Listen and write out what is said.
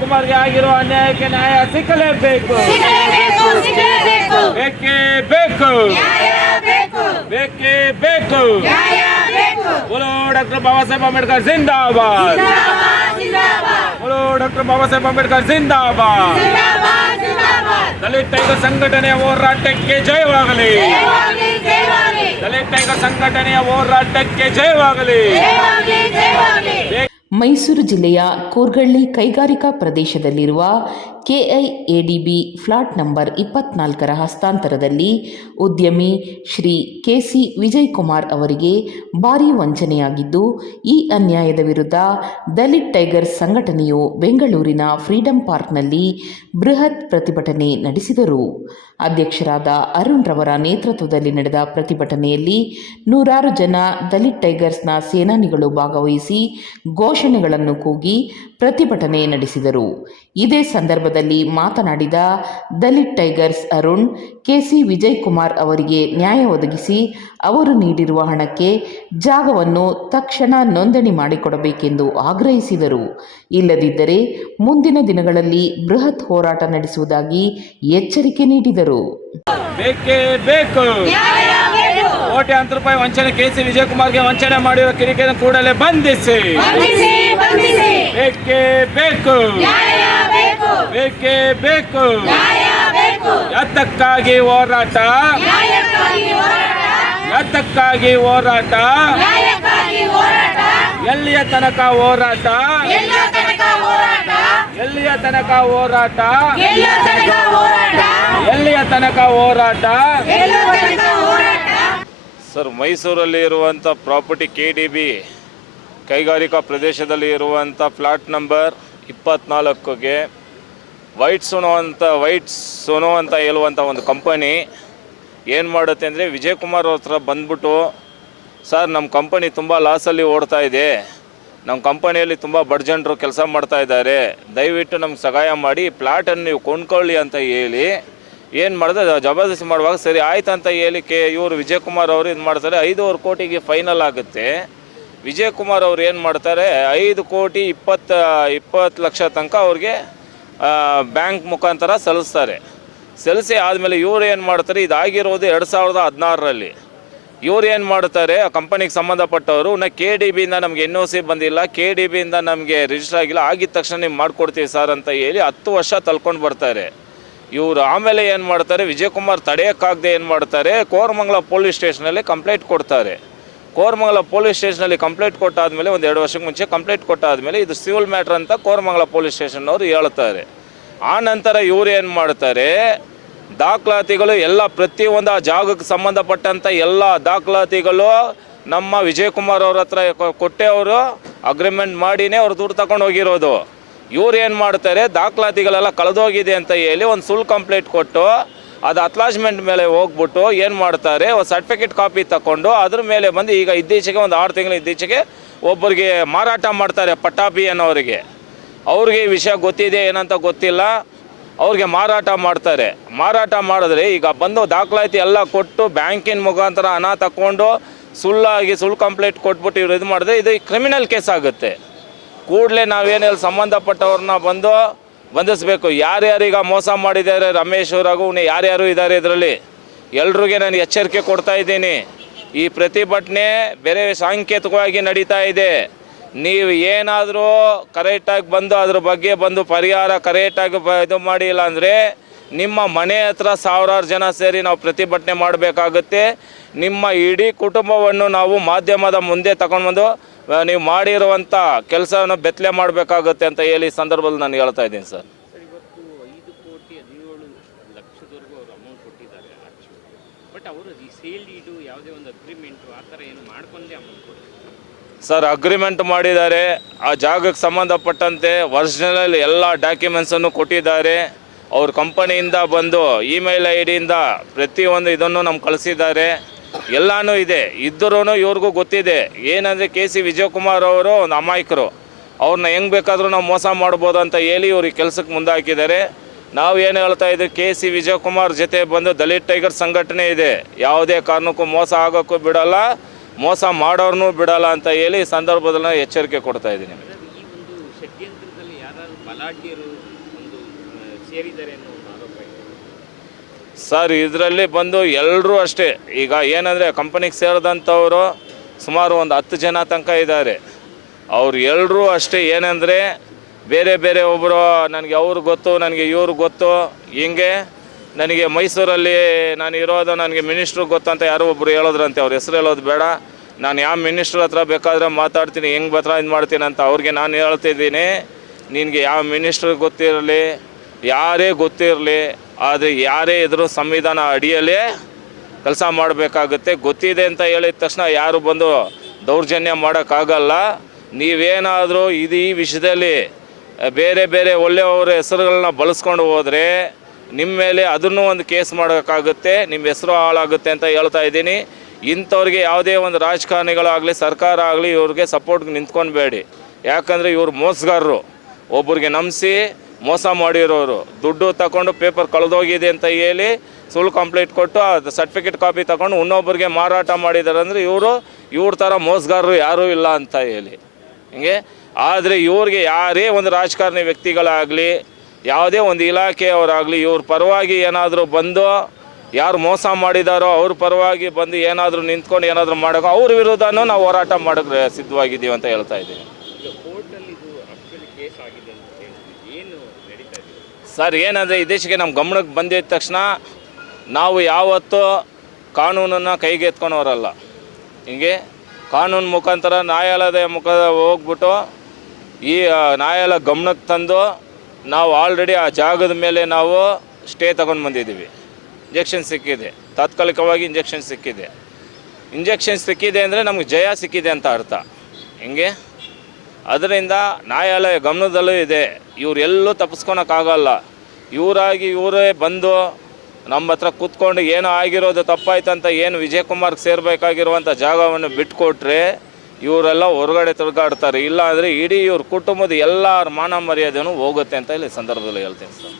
ಕುಮಾರ್ಗೆ ಆಗಿರುವ ಅನ್ಯಾಯಕ್ಕೆ ನ್ಯಾಯ ಸಿಕ್ಕಲೇಬೇಕು. ಬೇಕೇ ಬೇಕು, ಬೇಕೇ ಬೇಕು. बोलो डॉक्टर बाबा साहेब आंबेडकर जिंदाबाद. बोलो डॉक्टर बाबा साहेब आंबेडकर जिंदाबाद. दलित ಟೈಗರ್ ಸಂಘಟನೆಯ ಹೋರಾಟಕ್ಕೆ ಜಯವಾಗಲಿ. ದಲಿತ ಟೈಗರ್ ಸಂಘಟನೆಯ ಹೋರಾಟಕ್ಕೆ ಜಯವಾಗಲಿ. ಮೈಸೂರು ಜಿಲ್ಲೆಯ ಕೋರ್ಗಳ್ಳಿ ಕೈಗಾರಿಕಾ ಪ್ರದೇಶದಲ್ಲಿರುವ ಕೆಐಎಡಿಬಿ ಫ್ಲಾಟ್ ನಂಬರ್ 24ರ ಹಸ್ತಾಂತರದಲ್ಲಿ ಉದ್ಯಮಿ ಶ್ರೀ ಕೆಸಿ ವಿಜಯಕುಮಾರ್ ಅವರಿಗೆ ಭಾರೀ ವಂಚನೆಯಾಗಿದ್ದು, ಈ ಅನ್ಯಾಯದ ವಿರುದ್ಧ ದಲಿತ್ ಟೈಗರ್ ಸಂಘಟನೆಯು ಬೆಂಗಳೂರಿನ ಫ್ರೀಡಂ ಪಾರ್ಕ್ನಲ್ಲಿ ಬೃಹತ್ ಪ್ರತಿಭಟನೆ ನಡೆಸಿದರು. ಅಧ್ಯಕ್ಷರಾದ ಅರುಣ್ ರವರ ನೇತೃತ್ವದಲ್ಲಿ ನಡೆದ ಪ್ರತಿಭಟನೆಯಲ್ಲಿ ನೂರಾರು ಜನ ದಲಿತ್ ಟೈಗರ್ಸ್ನ ಸೇನಾನಿಗಳು ಭಾಗವಹಿಸಿ ಘೋಷಣೆಗಳನ್ನು ಕೂಗಿ ಪ್ರತಿಭಟನೆ ನಡೆಸಿದರು. ಇದೇ ಸಂದರ್ಭದಲ್ಲಿ ಮಾತನಾಡಿದ ದಲಿತ್ ಟೈಗರ್ಸ್ ಅರುಣ್, ಕೆಸಿ ವಿಜಯಕುಮಾರ್ ಅವರಿಗೆ ನ್ಯಾಯ ಒದಗಿಸಿ ಅವರು ನೀಡಿರುವ ಹಣಕ್ಕೆ ಜಾಗವನ್ನು ತಕ್ಷಣ ನೋಂದಣಿ ಮಾಡಿಕೊಡಬೇಕೆಂದು ಆಗ್ರಹಿಸಿದರು. ಇಲ್ಲದಿದ್ದರೆ ಮುಂದಿನ ದಿನಗಳಲ್ಲಿ ಬೃಹತ್ ಹೋರಾಟ ನಡೆಸುವುದಾಗಿ ಎಚ್ಚರಿಕೆ ನೀಡಿದರು. ಬೇಕೇ ಬೇಕು. ಕೋಟ್ಯಾಂತರ ರೂಪಾಯಿ ವಂಚನೆ ಕೆಸಿ ವಿಜಯಕುಮಾರ್ಗೆ ವಂಚನೆ ಮಾಡಿರುವ ಕಿರಿಕಿರಿಯನ್ನು ಕೂಡಲೇ ಬಂಧಿಸಿ. ಬೇಕೇ ಬೇಕು, ಬೇಕೇ ಬೇಕು. ಯಾತಕ್ಕಾಗಿ ಹೋರಾಟ, ಯಾತಕ್ಕಾಗಿ ಹೋರಾಟ, ಎಲ್ಲಿಯ ತನಕ ಹೋರಾಟ, ಎಲ್ಲಿಯ ತನಕ ಹೋರಾಟ, ಎಲ್ಲಿಯ ತನಕ ಹೋರಾಟ. ಸರ್, ಮೈಸೂರಲ್ಲಿ ಇರುವಂಥ ಪ್ರಾಪರ್ಟಿ KDB ಕೈಗಾರಿಕಾ ಪ್ರದೇಶದಲ್ಲಿ ಇರುವಂಥ ಫ್ಲಾಟ್ ನಂಬರ್ 24ಗೆ ವೈಟ್ ಸೋನೋ ಅಂತ ಹೇಳುವಂಥ ಒಂದು ಕಂಪನಿ ಏನು ಮಾಡುತ್ತೆ ಅಂದರೆ, ವಿಜಯಕುಮಾರ್ ಅವ್ರ ಹತ್ರ ಬಂದ್ಬಿಟ್ಟು, ಸರ್ ನಮ್ಮ ಕಂಪನಿ ತುಂಬ ಲಾಸಲ್ಲಿ ಓಡ್ತಾ ಇದೆ, ನಮ್ಮ ಕಂಪನಿಯಲ್ಲಿ ತುಂಬ ಬಡ ಜನರು ಕೆಲಸ ಮಾಡ್ತಾ ಇದ್ದಾರೆ, ದಯವಿಟ್ಟು ನಮ್ಗೆ ಸಹಾಯ ಮಾಡಿ, ಪ್ಲಾಟನ್ನು ನೀವು ಕೊಂಡ್ಕೊಳ್ಳಿ ಅಂತ ಹೇಳಿ ಏನು ಮಾಡಿದೆ, ಜಬರ್ದಸ್ತಿ ಮಾಡುವಾಗ ಸರಿ ಆಯ್ತು ಅಂತ ಹೇಳಿ ಇವರು ವಿಜಯಕುಮಾರ್ ಅವರು ಇದು ಮಾಡ್ತಾರೆ. 5.25 ಕೋಟಿಗೆ ಫೈನಲ್ ಆಗುತ್ತೆ. ವಿಜಯಕುಮಾರ್ ಅವ್ರು ಏನು ಮಾಡ್ತಾರೆ, 5,20,20 ಲಕ್ಷ ತನಕ ಅವ್ರಿಗೆ ಬ್ಯಾಂಕ್ ಮುಖಾಂತರ ಸಲ್ಲಿಸಿ ಆದಮೇಲೆ ಇವ್ರು ಏನು ಮಾಡ್ತಾರೆ, ಇದಾಗಿರೋದು 2016ರಲ್ಲಿ. ಇವ್ರು ಏನು ಮಾಡ್ತಾರೆ, ಆ ಕಂಪನಿಗೆ ಸಂಬಂಧಪಟ್ಟವರು KDBಯಿಂದ ನಮಗೆ NOC ಬಂದಿಲ್ಲ, KDBಯಿಂದ ನಮಗೆ ರಿಜಿಸ್ಟರ್ ಆಗಿಲ್ಲ, ಆಗಿದ ತಕ್ಷಣ ನೀವು ಮಾಡಿಕೊಡ್ತೀವಿ ಸರ್ ಅಂತ ಹೇಳಿ 10 ವರ್ಷ ತಳ್ಕೊಂಡು ಬರ್ತಾರೆ ಇವರು. ಆಮೇಲೆ ಏನು ಮಾಡ್ತಾರೆ, ವಿಜಯಕುಮಾರ್ ತಡೆಯೋಕ್ಕಾಗದೆ ಏನು ಮಾಡ್ತಾರೆ, ಕೋರಮಂಗಲ ಪೊಲೀಸ್ ಸ್ಟೇಷನಲ್ಲಿ ಕಂಪ್ಲೇಂಟ್ ಕೊಡ್ತಾರೆ. ಕೋರಮಂಗಲ ಪೊಲೀಸ್ ಸ್ಟೇಷನಲ್ಲಿ ಕಂಪ್ಲೇಂಟ್ ಕೊಟ್ಟಾದಮೇಲೆ 1-2 ವರ್ಷಕ್ಕೆ ಮುಂಚೆ ಕಂಪ್ಲೇಂಟ್ ಕೊಟ್ಟಾದಮೇಲೆ ಇದು ಸಿವಿಲ್ ಮ್ಯಾಟ್ರ್ ಅಂತ ಕೋರಮಂಗಲ ಪೊಲೀಸ್ ಸ್ಟೇಷನ್ನವರು ಹೇಳ್ತಾರೆ. ಆ ನಂತರ ಇವರು ಏನು ಮಾಡ್ತಾರೆ, ದಾಖಲಾತಿಗಳು ಎಲ್ಲ ಪ್ರತಿಯೊಂದು ಆ ಜಾಗಕ್ಕೆ ಸಂಬಂಧಪಟ್ಟಂಥ ಎಲ್ಲ ದಾಖಲಾತಿಗಳು ನಮ್ಮ ವಿಜಯಕುಮಾರ್ ಅವ್ರ ಹತ್ರ ಕೊಟ್ಟೆ ಅವರು ಅಗ್ರಿಮೆಂಟ್ ಮಾಡಿನೇ ಅವ್ರು ದುಡ್ಡು ತಗೊಂಡು ಹೋಗಿರೋದು. ಇವ್ರು ಏನು ಮಾಡ್ತಾರೆ, ದಾಖಲಾತಿಗಳೆಲ್ಲ ಕಳೆದೋಗಿದೆ ಅಂತ ಹೇಳಿ ಒಂದು ಸುಳ್ಳು ಕಂಪ್ಲೇಂಟ್ ಕೊಟ್ಟು ಅದು ಅಟ್ಲಾಜ್ಮೆಂಟ್ ಮೇಲೆ ಹೋಗ್ಬಿಟ್ಟು ಏನು ಮಾಡ್ತಾರೆ, ಒಂದು ಸರ್ಟಿಫಿಕೇಟ್ ಕಾಪಿ ತಗೊಂಡು ಅದ್ರ ಮೇಲೆ ಬಂದು ಈಗ ಇತ್ತೀಚೆಗೆ ಒಂದು 6 ತಿಂಗಳು ಇತ್ತೀಚೆಗೆ ಒಬ್ಬರಿಗೆ ಮಾರಾಟ ಮಾಡ್ತಾರೆ, ಪಟ್ಟಾಪಿ ಅನ್ನೋರಿಗೆ. ಅವ್ರಿಗೆ ಈ ವಿಷಯ ಗೊತ್ತಿದೆ ಏನಂತ ಗೊತ್ತಿಲ್ಲ, ಅವ್ರಿಗೆ ಮಾರಾಟ ಮಾಡ್ತಾರೆ. ಮಾರಾಟ ಮಾಡಿದ್ರೆ ಈಗ ಬಂದು ದಾಖಲಾತಿ ಎಲ್ಲ ಕೊಟ್ಟು ಬ್ಯಾಂಕಿನ ಮುಖಾಂತರ ಹಣ ತಗೊಂಡು ಸುಳ್ಳು ಕಂಪ್ಲೇಂಟ್ ಕೊಟ್ಬಿಟ್ಟು ಇವ್ರು ಇದು ಮಾಡಿದ್ರೆ ಇದು ಕ್ರಿಮಿನಲ್ ಕೇಸ್ ಆಗುತ್ತೆ. ಕೂಡಲೇ ನಾವೇನು ಸಂಬಂಧಪಟ್ಟವ್ರನ್ನ ಬಂಧಿಸಬೇಕು. ಯಾರ್ಯಾರೀಗ ಮೋಸ ಮಾಡಿದ್ದಾರೆ, ರಮೇಶ್ ಅವರಾಗೂ ಯಾರ್ಯಾರು ಇದ್ದಾರೆ ಇದರಲ್ಲಿ, ಎಲ್ರಿಗೂ ನಾನು ಎಚ್ಚರಿಕೆ ಕೊಡ್ತಾ ಇದ್ದೀನಿ. ಈ ಪ್ರತಿಭಟನೆ ಬೇರೆ ಸಾಂಕೇತಿಕವಾಗಿ ನಡೀತಾ ಇದೆ. ನೀವು ಏನಾದರೂ ಕರೆಕ್ಟಾಗಿ ಬಂದು ಅದ್ರ ಬಗ್ಗೆ ಬಂದು ಪರಿಹಾರ ಕರೆಕ್ಟಾಗಿ ಇದು ಮಾಡಿಲ್ಲ ಅಂದರೆ ನಿಮ್ಮ ಮನೆ ಹತ್ರ ಸಾವಿರಾರು ಜನ ಸೇರಿ ನಾವು ಪ್ರತಿಭಟನೆ ಮಾಡಬೇಕಾಗುತ್ತೆ. ನಿಮ್ಮ ಇಡೀ ಕುಟುಂಬವನ್ನು ನಾವು ಮಾಧ್ಯಮದ ಮುಂದೆ ತಗೊಂಡು ಬಂದು ನೀವು ಮಾಡಿರುವಂಥ ಕೆಲಸವನ್ನು ಬೆತ್ತಲೆ ಮಾಡಬೇಕಾಗುತ್ತೆ ಅಂತ ಹೇಳಿ ಸಂದರ್ಭದಲ್ಲಿ ನಾನು ಹೇಳ್ತಾ ಇದ್ದೀನಿ ಸರ್. ಇವತ್ತು 5,17 ಲಕ್ಷದವರೆಗೂ ಅವರು ಅಮೌಂಟ್ ಕೊಟ್ಟಿದ್ದಾರೆ ಆ್ಯಕ್ಚುಲಿ, ಬಟ್ ಅವರು ಸೇಲ್ ಡೀಡು ಯಾವುದೇ ಒಂದು ಅಗ್ರಿಮೆಂಟು ಆ ಥರ ಏನು ಮಾಡ್ಕೊಂಡೇ ಅಮೌಂಟ್ ಕೊಡ್ತಾರೆ ಸರ್. ಅಗ್ರಿಮೆಂಟ್ ಮಾಡಿದ್ದಾರೆ, ಆ ಜಾಗಕ್ಕೆ ಸಂಬಂಧಪಟ್ಟಂತೆ ಒರಿಜಿನಲ್ ಎಲ್ಲ ಡಾಕ್ಯುಮೆಂಟ್ಸನ್ನು ಕೊಟ್ಟಿದ್ದಾರೆ. ಅವ್ರ ಕಂಪನಿಯಿಂದ ಬಂದು ಇಮೇಲ್ ID ಪ್ರತಿಯೊಂದು ಇದನ್ನು ನಮ್ಗೆ ಕಳಿಸಿದ್ದಾರೆ, ಎಲ್ಲನೂ ಇದೆ. ಇದ್ದರೂ ಇವ್ರಿಗೂ ಗೊತ್ತಿದೆ ಏನಂದರೆ KC ವಿಜಯಕುಮಾರ್ ಅವರು ಒಂದು ಅಮಾಯಕರು, ಅವ್ರನ್ನ ಹೆಂಗೆ ಬೇಕಾದರೂ ನಾವು ಮೋಸ ಮಾಡ್ಬೋದು ಅಂತ ಹೇಳಿ ಇವ್ರಿಗೆ ಕೆಲಸಕ್ಕೆ ಮುಂದಾಕಿದ್ದಾರೆ. ನಾವು ಏನು ಹೇಳ್ತಾ ಇದ್ದೀವಿ, KC ವಿಜಯಕುಮಾರ್ ಜೊತೆ ಬಂದು ದಲಿತ್ ಟೈಗರ್ ಸಂಘಟನೆ ಇದೆ, ಯಾವುದೇ ಕಾರಣಕ್ಕೂ ಮೋಸ ಆಗೋಕ್ಕೂ ಬಿಡಲ್ಲ, ಮೋಸ ಮಾಡೋರ್ನೂ ಬಿಡಲ್ಲ ಅಂತ ಹೇಳಿ ಸಂದರ್ಭದಲ್ಲಿ ಎಚ್ಚರಿಕೆ ಕೊಡ್ತಾ ಇದ್ದೀನಿ. ಈ ಒಂದು ಷಡ್ಯಂತ್ರದಲ್ಲಿ ಯಾರು ಬಲಾಢ್ಯರು ಒಂದು ಸೇರಿದ್ದಾರೆ ಅನ್ನೋ ಒಂದು ಆರೋಪ ಇದೆ. ಸರ್ ಇದರಲ್ಲಿ ಬಂದು ಎಲ್ಲರೂ ಅಷ್ಟೇ. ಈಗ ಏನಂದರೆ ಕಂಪನಿಗೆ ಸೇರಿದಂಥವರು ಸುಮಾರು ಒಂದು 10 ಜನ ತನಕ ಇದ್ದಾರೆ. ಅವ್ರು ಎಲ್ಲರೂ ಅಷ್ಟೇ. ಏನಂದರೆ ಬೇರೆ ಬೇರೆ ಒಬ್ಬರು ನನಗೆ ಅವ್ರು ಗೊತ್ತು, ನನಗೆ ಇವ್ರು ಗೊತ್ತು, ಹಿಂಗೆ ನನಗೆ ಮೈಸೂರಲ್ಲಿ ನಾನು ಇರೋದು ನನಗೆ ಮಿನಿಸ್ಟ್ರು ಗೊತ್ತು ಅಂತ ಯಾರೋ ಒಬ್ಬರು ಹೇಳಿದ್ರಂತೆ. ಅವ್ರ ಹೆಸರು ಹೇಳೋದು ಬೇಡ. ನಾನು ಯಾವ ಮಿನಿಸ್ಟ್ರ್ ಹತ್ರ ಬೇಕಾದರೆ ಮಾತಾಡ್ತೀನಿ, ಹೆಂಗೆ ಬತ್ರ ಇದು ಮಾಡ್ತೀನಿ ಅಂತ ಅವ್ರಿಗೆ ನಾನು ಹೇಳ್ತಿದ್ದೀನಿ. ನಿನಗೆ ಯಾವ ಮಿನಿಸ್ಟ್ರ್ ಗೊತ್ತಿರಲಿ, ಯಾರೇ ಗೊತ್ತಿರಲಿ, ಆದರೆ ಯಾರೇ ಇದ್ರೂ ಸಂವಿಧಾನ ಅಡಿಯಲ್ಲೇ ಕೆಲಸ ಮಾಡಬೇಕಾಗುತ್ತೆ. ಗೊತ್ತಿದೆ ಅಂತ ಹೇಳಿದ ತಕ್ಷಣ ಯಾರು ಬಂದು ದೌರ್ಜನ್ಯ ಮಾಡೋಕ್ಕಾಗಲ್ಲ. ನೀವೇನಾದರೂ ಈ ವಿಷಯದಲ್ಲಿ ಬೇರೆ ಬೇರೆ ಒಳ್ಳೆಯವರ ಹೆಸರುಗಳನ್ನ ಬಳಸ್ಕೊಂಡು ಹೋದರೆ ನಿಮ್ಮ ಮೇಲೆ ಅದನ್ನು ಒಂದು ಕೇಸ್ ಮಾಡೋಕ್ಕಾಗುತ್ತೆ, ನಿಮ್ಮ ಹೆಸರು ಹಾಳಾಗುತ್ತೆ ಅಂತ ಹೇಳ್ತಾ ಇದ್ದೀನಿ. ಇಂಥವ್ರಿಗೆ ಯಾವುದೇ ಒಂದು ರಾಜಕಾರಣಿಗಳಾಗಲಿ ಸರ್ಕಾರ ಆಗಲಿ ಇವ್ರಿಗೆ ಸಪೋರ್ಟ್ಗೆ ನಿಂತ್ಕೊಳ್ಬೇಡಿ. ಯಾಕಂದರೆ ಇವ್ರು ಮೋಸಗಾರರು, ಒಬ್ರಿಗೆ ನಂಬಿಸಿ ಮೋಸ ಮಾಡಿರೋರು. ದುಡ್ಡು ತಗೊಂಡು ಪೇಪರ್ ಕಳೆದೋಗಿದೆ ಅಂತ ಹೇಳಿ ಸುಳ್ಳು ಕಂಪ್ಲೇಂಟ್ ಕೊಟ್ಟು ಅದು ಸರ್ಟಿಫಿಕೇಟ್ ಕಾಪಿ ತಗೊಂಡು ಇನ್ನೊಬ್ಬರಿಗೆ ಮಾರಾಟ ಮಾಡಿದ್ದಾರೆ. ಅಂದರೆ ಇವ್ರ ಥರ ಮೋಸಗಾರರು ಯಾರೂ ಇಲ್ಲ ಅಂತ ಹೇಳಿ ಹಿಂಗೆ. ಆದರೆ ಇವ್ರಿಗೆ ಯಾರೇ ಒಂದು ರಾಜಕಾರಣಿ ವ್ಯಕ್ತಿಗಳಾಗಲಿ ಯಾವುದೇ ಒಂದು ಇಲಾಖೆಯವರಾಗಲಿ ಇವ್ರ ಪರವಾಗಿ ಏನಾದರೂ ಬಂದು ಯಾರು ಮೋಸ ಮಾಡಿದಾರೋ ಅವ್ರ ಪರವಾಗಿ ಬಂದು ಏನಾದರೂ ನಿಂತ್ಕೊಂಡು ಏನಾದರೂ ಮಾಡೋಕೆ ಅವ್ರ ವಿರುದ್ಧನೂ ನಾವು ಹೋರಾಟ ಮಾಡೋಕ್ಕೆ ಸಿದ್ಧವಾಗಿದ್ದೀವಿ ಅಂತ ಹೇಳ್ತಾ ಇದ್ದೀವಿ. ಈಗ ಕೋರ್ಟಲ್ಲಿ ಇದು ಆಕ್ಚುಲಿ ಕೇಸ್ ಆಗಿದೆ ಅಂತ ಹೇಳ್ತೀವಿ, ಏನು ನಡೀತಾ ಇದೆ ಸರ್? ಏನಂದರೆ ಇದೇಶಕ್ಕೆ ನಮ್ಮ ಗಮನಕ್ಕೆ ಬಂದಿದ್ದ ತಕ್ಷಣ ನಾವು ಯಾವತ್ತೂ ಕಾನೂನನ್ನು ಕೈಗೆ ಎತ್ಕೊಂಡವರಲ್ಲ. ಹಿಂಗೆ ಕಾನೂನು ಮುಖಾಂತರ ನ್ಯಾಯಾಲಯದ ಮುಖ ಹೋಗ್ಬಿಟ್ಟು ಈ ನ್ಯಾಯಾಲಯ ಗಮನಕ್ಕೆ ತಂದು ನಾವು ಆಲ್ರೆಡಿ ಆ ಜಾಗದ ಮೇಲೆ ನಾವು ಸ್ಟೇ ತಗೊಂಡು ಬಂದಿದ್ದೀವಿ. ಇಂಜೆಕ್ಷನ್ ಸಿಕ್ಕಿದೆ, ತಾತ್ಕಾಲಿಕವಾಗಿ ಇಂಜೆಕ್ಷನ್ ಸಿಕ್ಕಿದೆ. ಇಂಜೆಕ್ಷನ್ ಸಿಕ್ಕಿದೆ ಅಂದರೆ ನಮಗೆ ಜಯ ಸಿಕ್ಕಿದೆ ಅಂತ ಅರ್ಥ. ಹಿಂಗೆ ಅದರಿಂದ ನ್ಯಾಯಾಲಯ ಗಮನದಲ್ಲೂ ಇದೆ. ಇವರೆಲ್ಲೂ ತಪ್ಪಿಸ್ಕೊಳಕ್ಕಾಗಲ್ಲ. ಇವರೇ ಬಂದು ನಮ್ಮ ಹತ್ರ ಕೂತ್ಕೊಂಡು ಏನೋ ಆಗಿರೋದು ತಪ್ಪಾಯ್ತಂತ ಏನು ವಿಜಯಕುಮಾರ್ಗೆ ಸೇರಬೇಕಾಗಿರುವಂಥ ಜಾಗವನ್ನು ಬಿಟ್ಕೊಟ್ರೆ ಇವರೆಲ್ಲ ಹೊರಗಡೆ ತಿರುಗಾಡ್ತಾರೆ. ಇಲ್ಲ ಅಂದರೆ ಇಡೀ ಇವ್ರ ಕುಟುಂಬದ ಎಲ್ಲರ ಮಾನ ಮರ್ಯಾದೆನೂ ಹೋಗುತ್ತೆ ಅಂತ ಇಲ್ಲಿ ಸಂದರ್ಭದಲ್ಲಿ ಹೇಳ್ತೀನಿ ಸರ್.